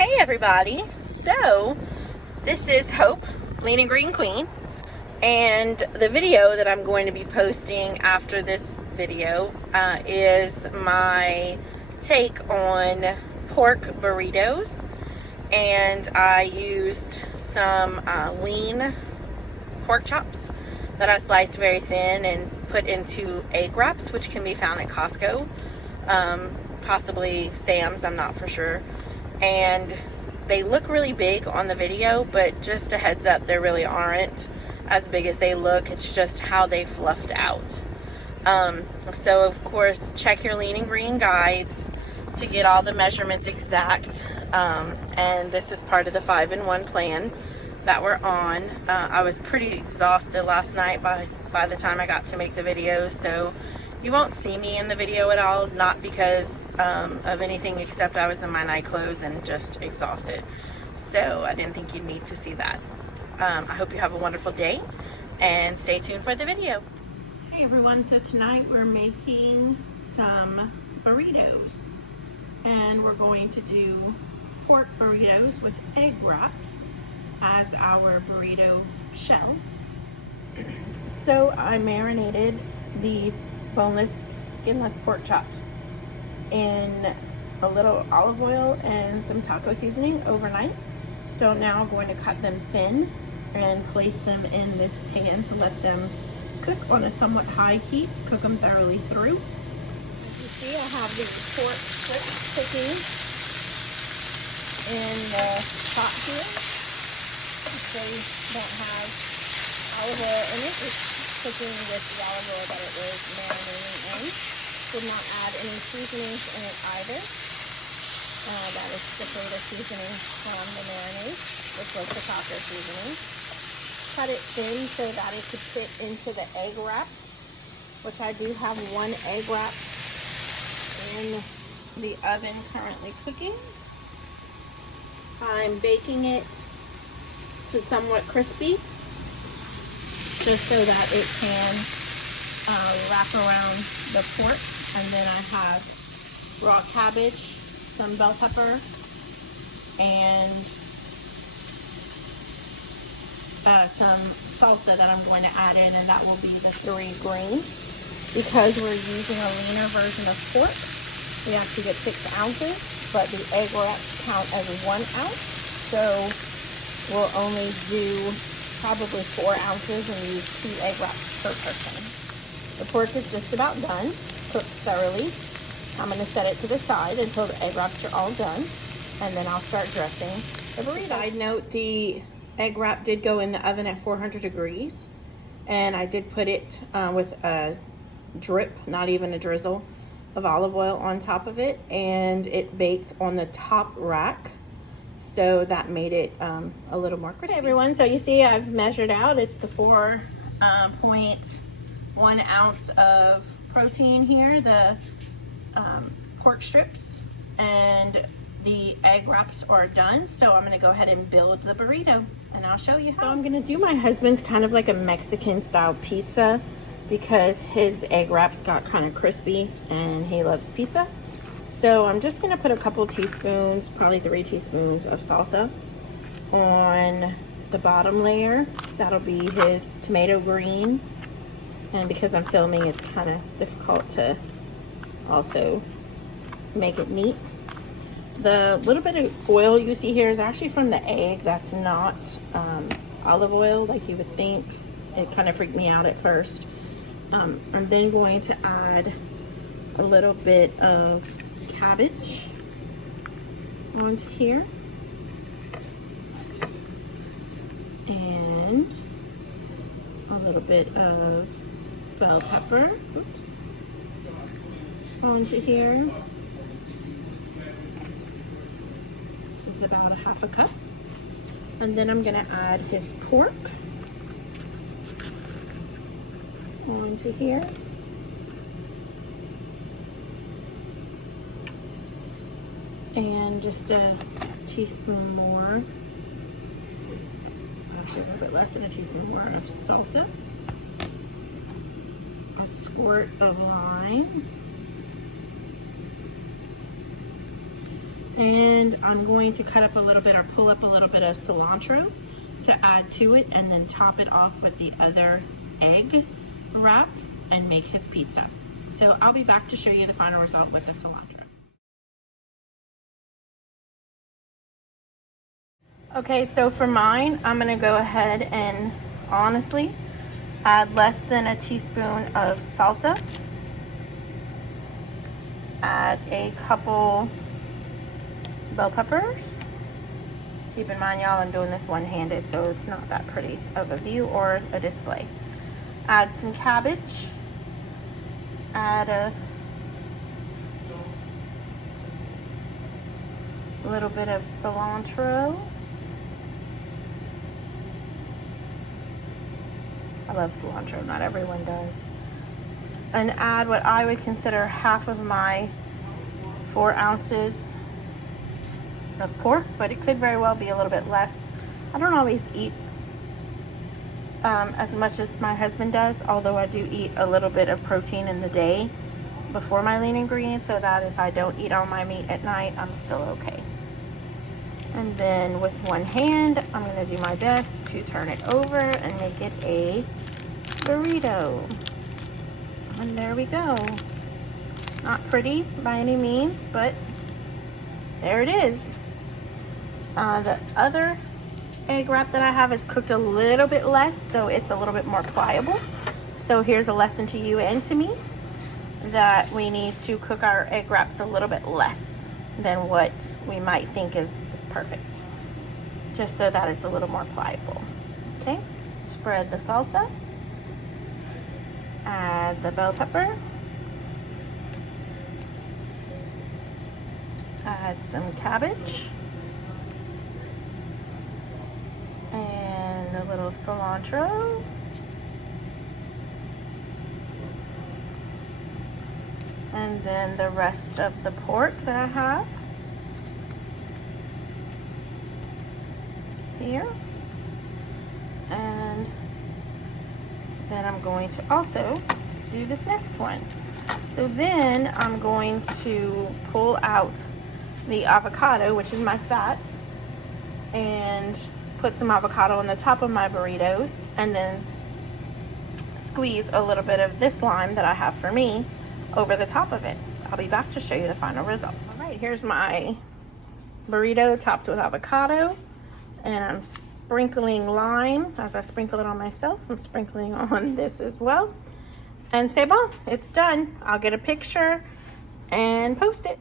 Hey everybody, so this is Hope, Lean and Green Queen, and the video that I'm going to be posting after this video is my take on pork burritos. And I used some lean pork chops that I sliced very thin and put into egg wraps, which can be found at Costco, possibly Sam's, I'm not for sure. And they look really big on the video, but just a heads up, they really aren't as big as they look. It's just how they fluffed out. So of course, check your lean and green guides to get all the measurements exact. And this is part of the 5-in-1 plan that we're on. I was pretty exhausted last night by the time I got to make the video, so you won't see me in the video at all, not because of anything except I was in my night clothes and just exhausted. So I didn't think you'd need to see that. I hope you have a wonderful day and stay tuned for the video. Hey everyone, so tonight we're making some burritos and we're going to do pork burritos with egg wraps as our burrito shell. So I marinated these boneless, skinless pork chops in a little olive oil and some taco seasoning overnight. So now I'm going to cut them thin and place them in this pan to let them cook on a somewhat high heat, cook them thoroughly through. As you see, I have the pork strips cooking in the pot here. They don't have olive oil in it. It's cooking with the olive oil that it was marinating in. Did not add any seasonings in it either. That is potato seasoning from the marinade, which was the taco seasoning. Cut it thin so that it could fit into the egg wrap, which I do have one egg wrap in the oven currently cooking. I'm baking it to somewhat crispy, just so that it can wrap around the pork. And then I have raw cabbage, some bell pepper, and some salsa that I'm going to add in, and that will be the 3 green. Because we're using a leaner version of pork, we actually get 6 ounces, but the egg wraps count as 1 ounce. So we'll only do probably 4 ounces and use 2 egg wraps per person. The pork is just about done, cooked thoroughly. I'm going to set it to the side until the egg wraps are all done, and then I'll start dressing the burrito. Side note, the egg wrap did go in the oven at 400 degrees, and I did put it with a drip, not even a drizzle, of olive oil on top of it, and it baked on the top rack. So that made it a little more crispy. Hey everyone, so you see I've measured out. It's the 4.1 ounce of protein here, the pork strips, and the egg wraps are done. So I'm gonna go ahead and build the burrito and I'll show you how. So I'm gonna do my husband's kind of like a Mexican style pizza because his egg wraps got kind of crispy and he loves pizza. So I'm just gonna put a couple teaspoons, probably 3 teaspoons of salsa on the bottom layer. That'll be his tomato green. And because I'm filming, it's kind of difficult to also make it neat. The little bit of oil you see here is actually from the egg. That's not olive oil like you would think. It kind of freaked me out at first. I'm then going to add a little bit of cabbage onto here, and a little bit of bell pepper, onto here. This is about a 1/2 cup. And then I'm gonna add his pork onto here. And just a teaspoon more, actually a little bit less than a teaspoon more, of salsa, a squirt of lime, And I'm going to cut up a little bit or pull up a little bit of cilantro to add to it, and then top it off with the other egg wrap and make his pizza. So I'll be back to show you the final result with the cilantro. Okay, so for mine, I'm gonna go ahead and honestly add less than a teaspoon of salsa. Add a couple bell peppers. Keep in mind, y'all, I'm doing this one-handed, so it's not that pretty of a view or a display. Add some cabbage. Add a little bit of cilantro. I love cilantro, not everyone does. And add what I would consider half of my 4 ounces of pork, but it could very well be a little bit less. I don't always eat as much as my husband does, although I do eat a little bit of protein in the day before my lean and green, so that if I don't eat all my meat at night, I'm still okay. And then with one hand, I'm gonna do my best to turn it over and make it a burrito. And there we go. Not pretty by any means, but there it is. The other egg wrap that I have is cooked a little bit less, so it's a little bit more pliable. So here's a lesson to you and to me that we need to cook our egg wraps a little bit less than what we might think is perfect, just so that it's a little more pliable. Okay, spread the salsa, add the bell pepper, add some cabbage, and a little cilantro, and then the rest of the pork that I have here. And then I'm going to also do this next one. So then I'm going to pull out the avocado, which is my fat, and put some avocado on the top of my burritos, and then squeeze a little bit of this lime that I have for me over the top of it. I'll be back to show you the final result. All right, here's my burrito topped with avocado, and I'm sprinkling lime. As I sprinkle it on myself, I'm sprinkling on this as well. And c'est bon, it's done. I'll get a picture and post it.